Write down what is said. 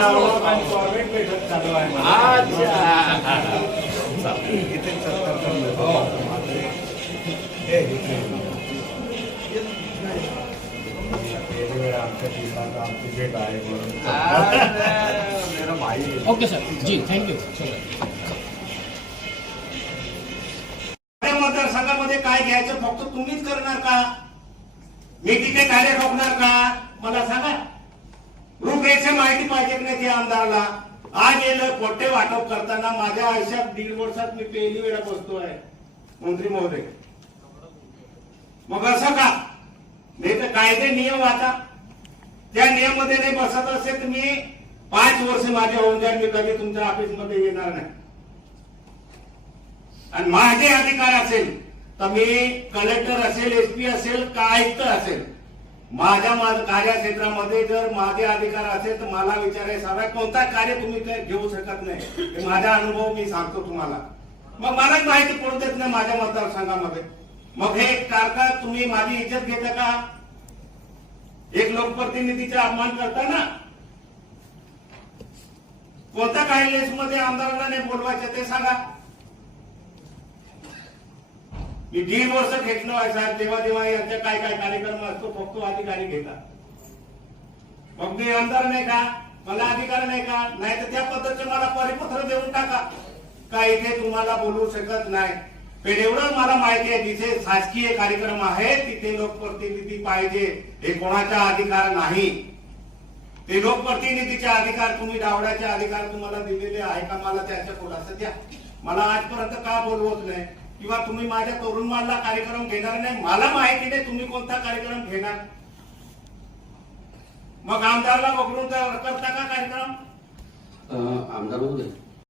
Government बैठक चालू आहे. इथे आमच्या जिल्ह्यात आमची भेट आहे म्हणून. ओके सर जी थँक्यू. मतदारसंघामध्ये काय घ्यायचं फक्त तुम्हीच करणार का? मी तिथे कार्य ठोकणार का? मला सांगा. रूपरेषा माहिती पाहिजे की नाही त्या आमदाराला? आज गेलं पोटे वाटप करताना माझ्या आयुष्यात 1.5 वर्षात मी पहिली वेळा बसतोय मंत्री महोदय. मग असं का? नाही तर कायदे नियम वाचा. त्या नियम मध्ये नाही बसत असेल तर मी 5 वर्ष माझे होऊन जाईल. मी कधी तुमच्या ऑफिसमध्ये येणार नाही. आणि माझे अधिकार असेल तर मी कलेक्टर असेल, एसपी असेल का आयुक्त असेल, माझ्या कार्यक्षेत्रामध्ये जर माझे अधिकार असेल तर मला विचारायचं कोणता कार्य तुम्ही घेऊ शकत नाही. हे माझा अनुभव मी सांगतो तुम्हाला. मग मलाच माहिती पडून देत नाही माझ्या मतदारसंघामध्ये. मग हे कारका तुम्ही माझी इज्जत घेता का? एक लोकप्रतिनिधीचा अपमान करता ना. कोणत्या काही लिस्टमध्ये आमदारांना नाही बोलवायचं ते सांगा. मी 1.5 वर्ष घेतलो आहे साहेब. तेव्हा तेव्हा यांचा काय काय कार्यक्रम असतो फक्त अधिकारी घेतात. मग मी आमदार नाही का? मला अधिकार नाही का? नाही तर त्या पद्धतीचे मला परिपत्र देऊन टाका का इथे तुम्हाला बोलवू शकत नाही. पण एवढं मला माहिती आहे जिथे शासकीय कार्यक्रम आहे तिथे लोकप्रतिनिधी पाहिजे. हे कोणाचा अधिकार नाही. ते लोकप्रतिनिधीचे अधिकार तुम्ही डावण्याचे अधिकार तुम्हाला दिलेले आहे का? मला त्याच्या खुलासा द्या. मला आजपर्यंत का बोलवत नाही किंवा तुम्ही माझ्या तरुण मालला कार्यक्रम घेणार नाही? मला माहिती नाही तुम्ही कोणता कार्यक्रम घेणार. मग आमदारला वगळून करता का कार्यक्रम? आमदार महोदय